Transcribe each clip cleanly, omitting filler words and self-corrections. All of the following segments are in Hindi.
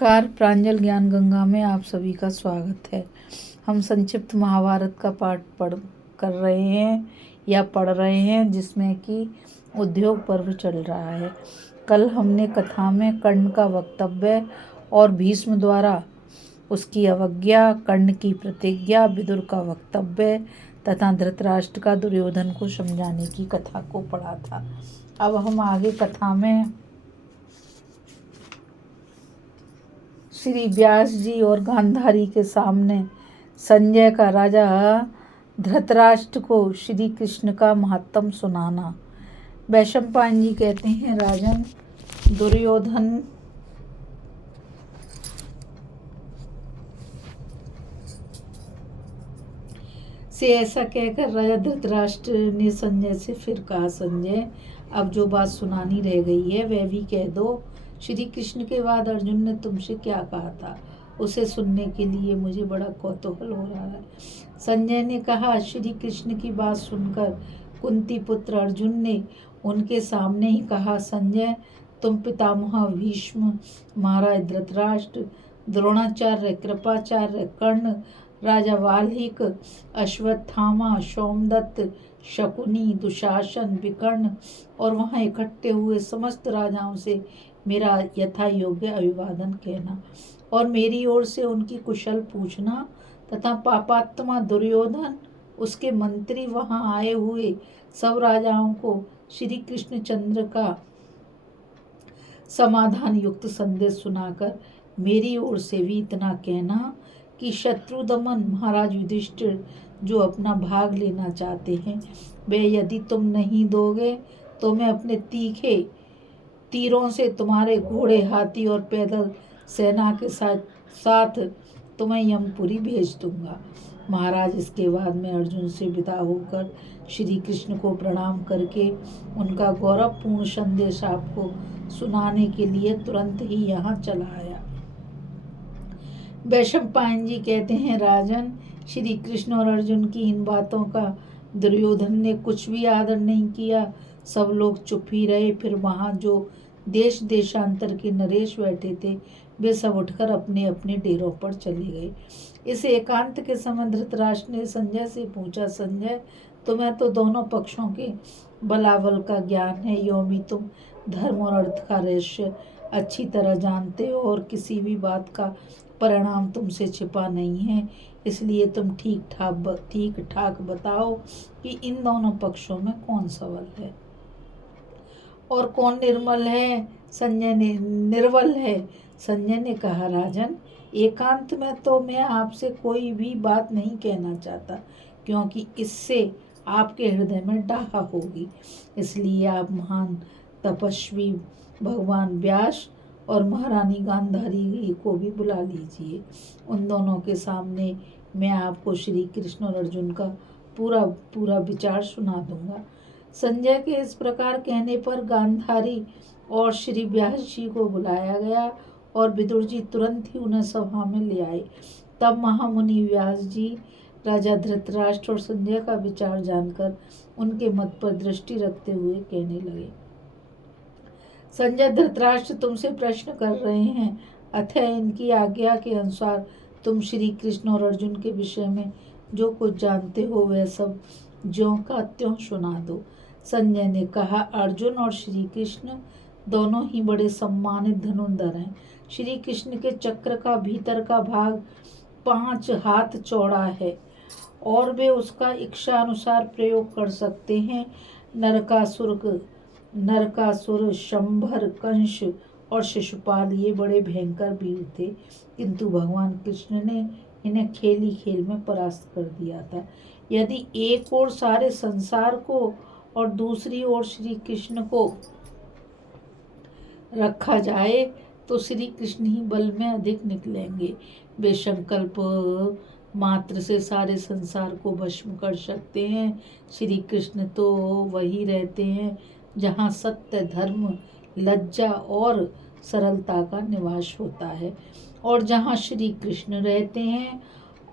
नमस्कार। प्रांजल ज्ञान गंगा में आप सभी का स्वागत है। हम संक्षिप्त महाभारत का पाठ पढ़ रहे हैं जिसमें कि उद्योग पर्व चल रहा है। कल हमने कथा में कर्ण का वक्तव्य और भीष्म द्वारा उसकी अवज्ञा, कर्ण की प्रतिज्ञा, विदुर का वक्तव्य तथा धृतराष्ट्र का दुर्योधन को समझाने की कथा को पढ़ा था। अब हम आगे कथा में श्री व्यास जी और गांधारी के सामने संजय का राजा धृतराष्ट्र को श्री कृष्ण का महात्म सुनाना। वैशंपायन जी कहते हैं, राजन, दुर्योधन से ऐसा कहकर राजा धृतराष्ट्र ने संजय से फिर कहा, संजय, अब जो बात सुनानी रह गई है वह भी कह दो। श्री कृष्ण के बाद अर्जुन ने तुमसे क्या कहा था, उसे सुनने के लिए मुझे बड़ा कौतूहल हो रहा है। संजय ने कहा, श्री कृष्ण की बात सुनकर कुंती पुत्र अर्जुन ने उनके सामने ही कहा, संजय, तुम पितामह भीष्म, महाराज धृतराष्ट्र, द्रोणाचार्य, कृपाचार्य, कर्ण, राजा वाल्मीकि, अश्वत्थामा, सोमदत्त, शकुनी, दुशासन, विकर्ण और वहां इकट्ठे हुए समस्त राजाओं से मेरा यथा योग्य अभिवादन कहना और मेरी ओर से उनकी कुशल पूछना तथा पापात्मा दुर्योधन, उसके मंत्री, वहां आए हुए सब राजाओं को श्री कृष्ण चंद्र का समाधान युक्त संदेश सुनाकर मेरी ओर से भी इतना कहना कि शत्रु दमन महाराज युधिष्ठिर जो अपना भाग लेना चाहते हैं, वे यदि तुम नहीं दोगे तो मैं अपने तीखे तीरों से तुम्हारे घोड़े, हाथी और पैदल सेना के साथ तुम्हें यमपुरी भेज दूंगा। महाराज, इसके बाद में अर्जुन से विदा होकर श्री कृष्ण को प्रणाम करके उनका गौरवपूर्ण संदेश आपको सुनाने के लिए तुरंत ही यहाँ चला आया। वैशंपायन जी कहते हैं, राजन, श्री कृष्ण और अर्जुन की इन बातों का दुर्योधन ने कुछ भी आदर नहीं किया। सब लोग चुप ही रहे। फिर वहां जो देश देशांतर के नरेश बैठे थे वे सब उठकर अपने अपने डेरों पर चले गए। इस एकांत के समय धृतराष्ट्र ने संजय से पूछा, संजय, तुम्हें तो दोनों पक्षों के बलाबल का ज्ञान है, यों भी तुम धर्म और अर्थ का रहस्य अच्छी तरह जानते हो और किसी भी बात का परिणाम तुमसे छिपा नहीं है, इसलिए तुम ठीक ठाक बताओ कि इन दोनों पक्षों में कौन सबल है और कौन निर्मल है। निर्बल है। संजय ने कहा, राजन, एकांत में तो मैं आपसे कोई भी बात नहीं कहना चाहता, क्योंकि इससे आपके हृदय में डाह होगी। इसलिए आप महान तपस्वी भगवान व्यास और महारानी गांधारी को भी बुला लीजिए। उन दोनों के सामने मैं आपको श्री कृष्ण और अर्जुन का पूरा विचार सुना दूंगा। संजय के इस प्रकार कहने पर गांधारी और श्री व्यास जी को बुलाया गया और विदुर जी तुरंत ही उन्हें सभा में ले आए। तब महामुनि व्यास जी राजा धृतराष्ट्र और संजय का विचार जानकर उनके मत पर दृष्टि रखते हुए कहने लगे, संजय, धृतराष्ट्र तुमसे प्रश्न कर रहे हैं, अतः इनकी आज्ञा के अनुसार तुम श्री कृष्ण और अर्जुन के विषय में जो कुछ जानते हो वह सब ज्यों का त्यों सुना दो। संजय ने कहा, अर्जुन और श्री कृष्ण दोनों ही बड़े सम्मानित धनुर्धर हैं। श्री कृष्ण के चक्र का भीतर का भाग 5 हाथ चौड़ा है और वे उसका इच्छा अनुसार प्रयोग कर सकते हैं। नरकासुर, शंभर, कंस और शिशुपाल ये बड़े भयंकर वीर थे, किंतु भगवान कृष्ण ने इन्हें खेल ही खेल में परास्त कर दिया था। यदि एक ओर सारे संसार को और दूसरी ओर श्री कृष्ण को रखा जाए तो श्री कृष्ण ही बल में अधिक निकलेंगे। वे संकल्प मात्र से सारे संसार को भस्म कर सकते हैं। श्री कृष्ण तो वही रहते हैं जहाँ सत्य, धर्म, लज्जा और सरलता का निवास होता है, और जहाँ श्री कृष्ण रहते हैं,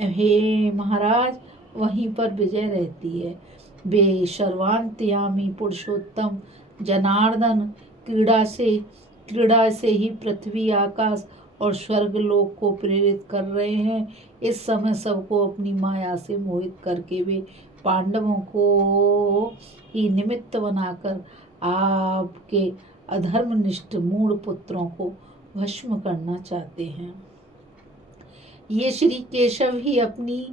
हे महाराज, वहीं पर विजय रहती है। वे सर्वांतयामी पुरुषोत्तम जनार्दन क्रीड़ा से ही पृथ्वी, आकाश और स्वर्ग लोक को प्रेरित कर रहे हैं। इस समय सबको अपनी माया से मोहित करके वे पांडवों को ही निमित्त बनाकर आपके अधर्मनिष्ठ मूढ़ पुत्रों को भस्म करना चाहते हैं। ये श्री केशव ही अपनी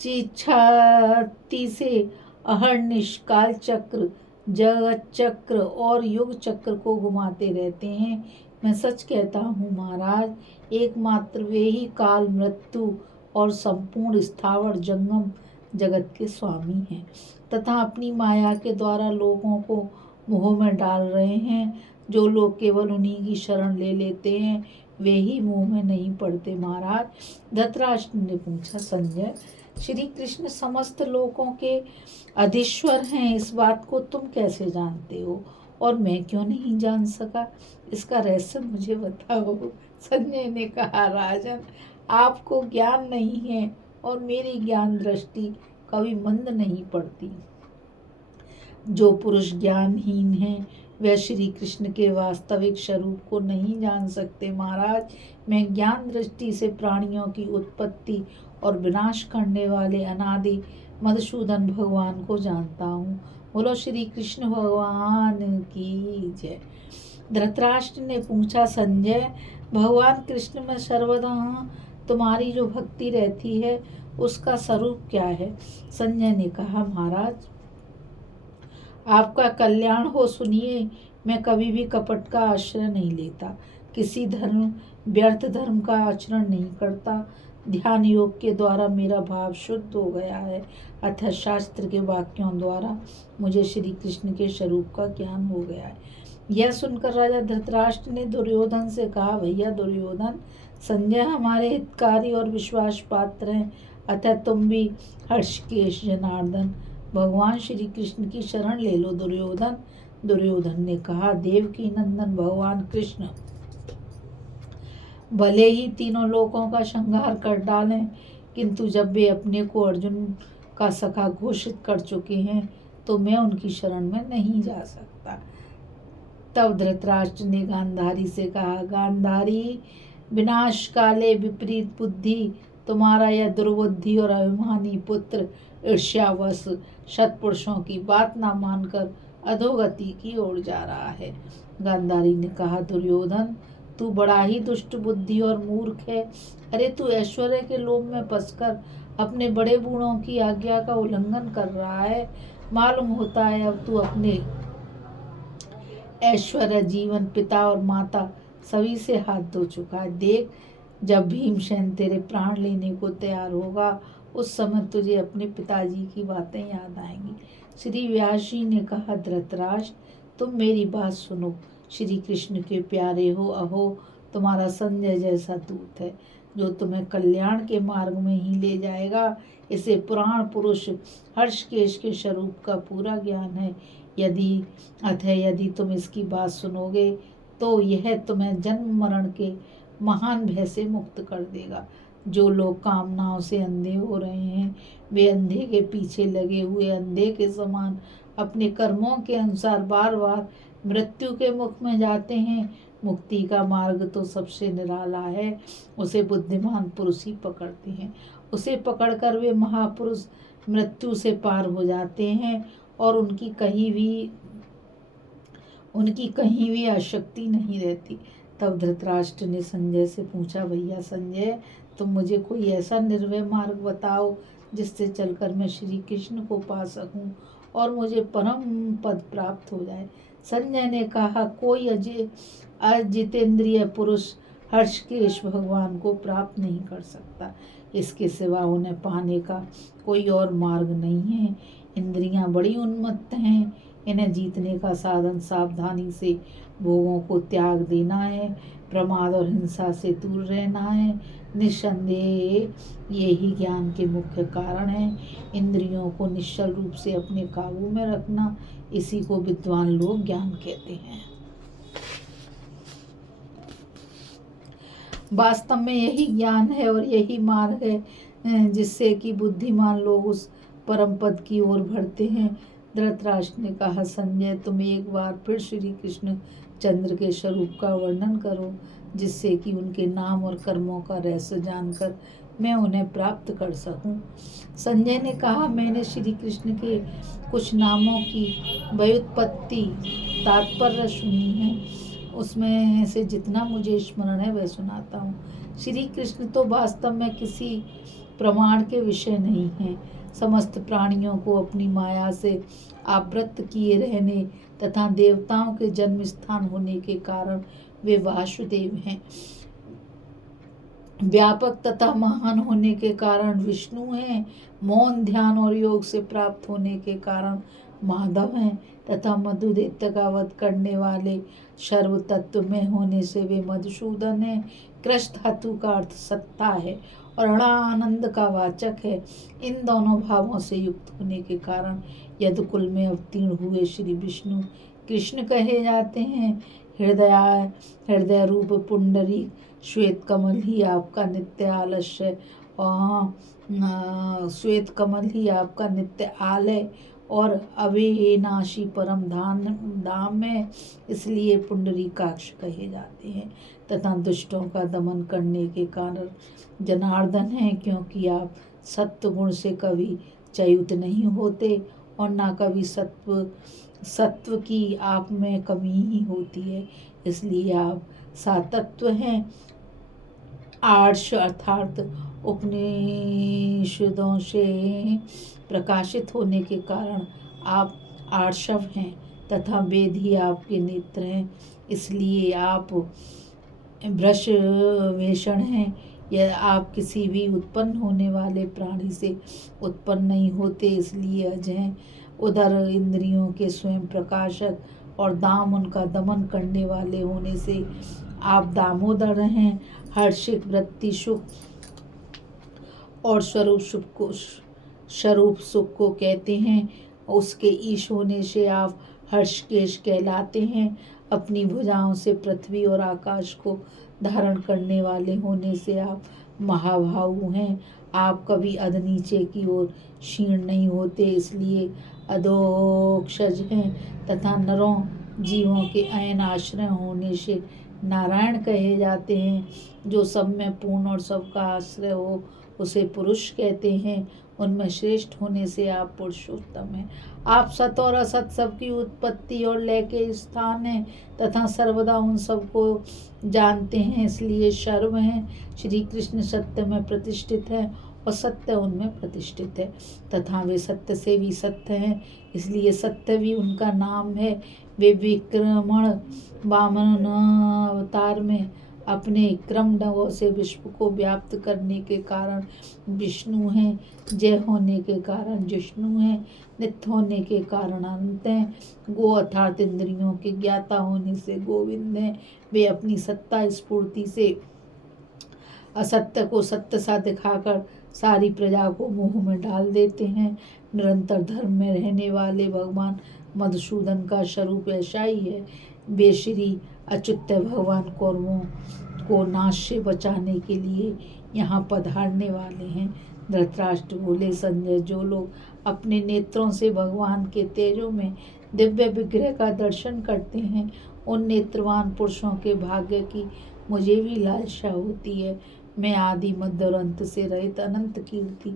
छाती से अहर्निश काल चक्र, जगत चक्र और युग चक्र को घुमाते रहते हैं। मैं सच कहता हूँ महाराज, एकमात्र वे ही काल, मृत्यु और संपूर्ण स्थावर जंगम जगत के स्वामी हैं तथा अपनी माया के द्वारा लोगों को मोह में डाल रहे हैं। जो लोग केवल उन्हीं की शरण ले लेते हैं वे ही मुंह में नहीं पड़ते। महाराज, धृतराष्ट्र ने पूछा, संजय, श्री कृष्ण समस्त लोगों के अधीश्वर हैं, इस बात को तुम कैसे जानते हो और मैं क्यों नहीं जान सका? इसका रहस्य मुझे बताओ। संजय ने कहा, राजन, आपको ज्ञान नहीं है और मेरी ज्ञान दृष्टि कभी मंद नहीं पड़ती। जो पुरुष ज्ञानहीन है वह श्री कृष्ण के वास्तविक स्वरूप को नहीं जान सकते। महाराज, मैं ज्ञान दृष्टि से प्राणियों की उत्पत्ति और विनाश करने वाले अनादि मधुसूदन भगवान को जानता हूँ। बोलो श्री कृष्ण भगवान की जय। धृतराष्ट्र ने पूछा, संजय, भगवान कृष्ण में सर्वदा तुम्हारी जो भक्ति रहती है उसका स्वरूप क्या है? संजय ने कहा, महाराज, आपका कल्याण हो, सुनिए। मैं कभी भी कपट का आश्रय नहीं लेता, किसी व्यर्थ धर्म का आचरण नहीं करता। ध्यान योग के द्वारा मेरा भाव शुद्ध हो गया है, अतः शास्त्र के वाक्यों द्वारा मुझे श्री कृष्ण के स्वरूप का ज्ञान हो गया है। यह सुनकर राजा धृतराष्ट्र ने दुर्योधन से कहा, भैया दुर्योधन, संजय हमारे हितकारी और विश्वास पात्र हैं, अतः तुम भी हर्षकेश जनार्दन भगवान श्री कृष्ण की शरण ले लो। दुर्योधन ने कहा, देवकी नंदन भगवान कृष्ण भले ही तीनों लोकों का संहार कर डालें, किंतु जब वे अपने को अर्जुन का सखा घोषित कर चुके हैं तो मैं उनकी शरण में नहीं जा सकता। तब धृतराष्ट्र ने गांधारी से कहा, गांधारी, विनाश काले विपरीत बुद्धि, तुम्हारा यह दुर्बुद्धि और अभिमानी पुत्र ईर्ष्यावश सत्पुरुषों की बात ना मानकर अधोगति की ओर जा रहा है। गांधारी ने कहा, दुर्योधन, तू बड़ा ही दुष्ट बुद्धि और मूर्ख है। अरे, तू ऐश्वर्य के लोभ में फंसकर अपने बड़े बूढ़ों की आज्ञा का उल्लंघन कर रहा है। मालूम होता है अब तू अपने ऐश्वर्य, जीवन, पिता और माता सभी से हाथ धो चुका है। देख, जब भीमसेन तेरे प्राण लेने को तैयार होगा उस समय तुझे अपने पिताजी की बातें याद आएंगी। श्री व्यास जी ने कहा, धृतराष्ट्र, तुम मेरी बात सुनो। श्री कृष्ण के प्यारे हो, अहो, तुम्हारा संजय जैसा दूत है जो तुम्हें कल्याण के मार्ग में ही ले जाएगा। इसे पुराण पुरुष हर्षकेश के स्वरूप का पूरा ज्ञान है। यदि तुम इसकी बात सुनोगे तो यह तुम्हें जन्म मरण के महान भय से मुक्त कर देगा। जो लोग कामनाओं से अंधे हो रहे हैं वे अंधे के पीछे लगे हुए अंधे के समान अपने कर्मों के अनुसार बार बार मृत्यु के मुख में जाते हैं। मुक्ति का मार्ग तो सबसे निराला है, उसे बुद्धिमान पुरुष ही पकड़ते हैं। उसे पकड़कर वे महापुरुष मृत्यु से पार हो जाते हैं और उनकी कहीं भी आसक्ति नहीं रहती। तब धृतराष्ट्र ने संजय से पूछा, भैया संजय, तुम मुझे कोई ऐसा निर्भय मार्ग बताओ जिससे चलकर मैं श्री कृष्ण को पा सकूं और मुझे परम पद प्राप्त हो जाए। संजय ने कहा, कोई अजितेंद्रिय पुरुष हर्षकेश भगवान को प्राप्त नहीं कर सकता। इसके सिवा उन्हें पाने का कोई और मार्ग नहीं है। इंद्रियां बड़ी उन्मत्त हैं, इन्हें जीतने का साधन सावधानी से भोगों को त्याग देना है, प्रमाद और हिंसा से दूर रहना है। निस्संदेह ये ही ज्ञान के मुख्य कारण है। इंद्रियों को निश्चल रूप से अपने काबू में रखना, इसी को विद्वान लोग ज्ञान कहते हैं। वास्तव में यही ज्ञान है और यही मार्ग है जिससे कि बुद्धिमान लोग उस परम पद की ओर बढ़ते हैं। धृतराष्ट्र ने कहा, संजय, तुम एक बार फिर श्री कृष्ण चंद्र के स्वरूप का वर्णन करो। जिससे कि उनके नाम और कर्मों का रहस्य जानकर मैं उन्हें प्राप्त कर सकूं। संजय ने कहा, मैंने श्री कृष्ण के कुछ नामों की व्युत्पत्ति तात्पर्य सुनी है, उसमें से जितना मुझे स्मरण है वह सुनाता हूँ। श्री कृष्ण तो वास्तव में किसी प्रमाण के विषय नहीं हैं। समस्त प्राणियों को अपनी माया से आवृत किए रहने तथा देवताओं के जन्म स्थान होने के कारण वे वासुदेव हैं। व्यापक तथा महान होने के कारण विष्णु हैं। मौन, ध्यान और योग से प्राप्त होने के कारण माधव हैं तथा मधुदैत्य का वध करने वाले सर्व तत्व में होने से वे मधुसूदन हैं। कृष्ण धातु का अर्थ सत्ता है और णा आनंद का वाचक है। इन दोनों भावों से युक्त होने के कारण यदुकुल में अवतीर्ण हुए श्री विष्णु कृष्ण कहे जाते हैं। हृदय रूप पुंडरी श्वेत कमल ही आपका नित्य आलस्य श्वेत कमल ही आपका नित्य आलय और अविनाशी परम धाम है, इसलिए पुंडरीकाक्ष कहे जाते हैं। तथा दुष्टों का दमन करने के कारण जनार्दन है, क्योंकि आप सत्व गुण से कभी च्युत नहीं होते और ना कभी सत्व की आप में कमी ही होती है, इसलिए आप सातत्व हैं। आर्ष अर्थात उपनिषदों से प्रकाशित होने के कारण आप आर्षव हैं तथा वेद ही आपके नेत्र हैं, इसलिए आप वृषभेषण हैं। यह आप किसी भी उत्पन्न होने वाले प्राणी से उत्पन्न नहीं होते, इसलिए अज हैं। उधर इंद्रियों के स्वयं प्रकाशक और दाम उनका दमन करने वाले होने से आप दामोदर हैं। हर्षित वृत्ति सुख और स्वरूप सुख को कहते हैं। उसके ईश होने से आप हर्षकेश कहलाते हैं। अपनी भुजाओं से पृथ्वी और आकाश को धारण करने वाले होने से आप महाभाहु हैं। आप कभी अध नीचे की ओर क्षीण नहीं होते, इसलिए अधोक्षज हैं तथा नरों जीवों के अयन आश्रय होने से नारायण कहे जाते हैं। जो सब में पूर्ण और सबका आश्रय हो उसे पुरुष कहते हैं। उनमें श्रेष्ठ होने से आप पुरुषोत्तम हैं। आप सत और असत सबकी उत्पत्ति और लय के स्थान हैं तथा सर्वदा उन सबको जानते हैं, इसलिए सर्व हैं। श्री कृष्ण सत्य में प्रतिष्ठित हैं और सत्य उनमें प्रतिष्ठित है तथा वे सत्य से भी सत्य हैं, इसलिए सत्य भी उनका नाम है। वे विक्रमण वामन अवतार में अपने क्रम ढंगों से विश्व को व्याप्त करने के कारण विष्णु हैं। जय होने के कारण जिष्णु हैं। नित्य होने के कारण अनंत हैं। गो अर्थात इंद्रियों के ज्ञाता होने से गोविंद हैं। वे अपनी सत्ता स्फूर्ति से असत्य को सत्य सा दिखाकर सारी प्रजा को मोह में डाल देते हैं। निरंतर धर्म में रहने वाले भगवान मधुसूदन का स्वरूप ऐसा ही है। वे श्री अच्युत भगवान कौरवों को नाश से बचाने के लिए यहाँ पधारने वाले हैं। धृतराष्ट्र बोले, संजय, जो लोग अपने नेत्रों से भगवान के तेजों में दिव्य विग्रह का दर्शन करते हैं, उन नेत्रवान पुरुषों के भाग्य की मुझे भी लालसा होती है। मैं आदि मध्य और अंत से रहित अनंत कीर्ति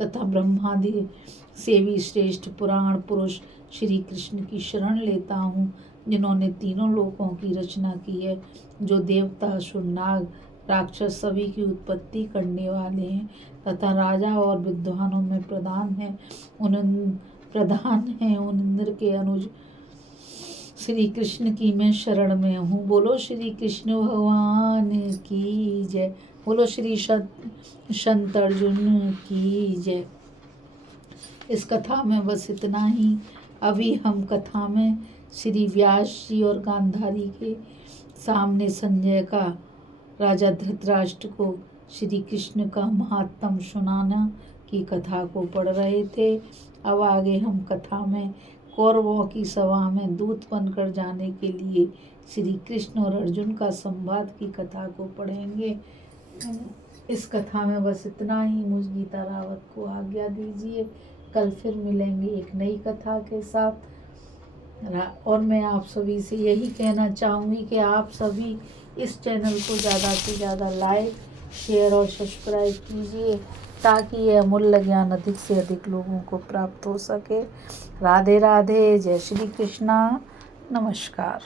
तथा ब्रह्मादि से भी श्रेष्ठ पुराण पुरुष श्री कृष्ण की शरण लेता हूँ, जिन्होंने तीनों लोकों की रचना की है, जो देवता, असुर, नाग, राक्षस सभी की उत्पत्ति करने वाले हैं तथा राजा और विद्वानों में प्रधान हैं। उन इंद्र के अनुज श्री कृष्ण की मैं शरण में हूँ। बोलो श्री कृष्ण भगवान की जय। बोलो श्री संत अर्जुन की जय। इस कथा में बस इतना ही। अभी हम कथा में श्री व्यास जी और गांधारी के सामने संजय का राजा धृतराष्ट्र को श्री कृष्ण का महात्म सुनाना की कथा को पढ़ रहे थे। अब आगे हम कथा में कौरवों की सभा में दूत बनकर जाने के लिए श्री कृष्ण और अर्जुन का संवाद की कथा को पढ़ेंगे। इस कथा में बस इतना ही। मुझ गीता रावत को आज्ञा दीजिए। कल फिर मिलेंगे एक नई कथा के साथ। और मैं आप सभी से यही कहना चाहूँगी कि आप सभी इस चैनल को ज़्यादा से ज़्यादा लाइक, शेयर और सब्सक्राइब कीजिए ताकि ये अमूल्य ज्ञान अधिक से अधिक लोगों को प्राप्त हो सके। राधे राधे, जय श्री कृष्णा, नमस्कार।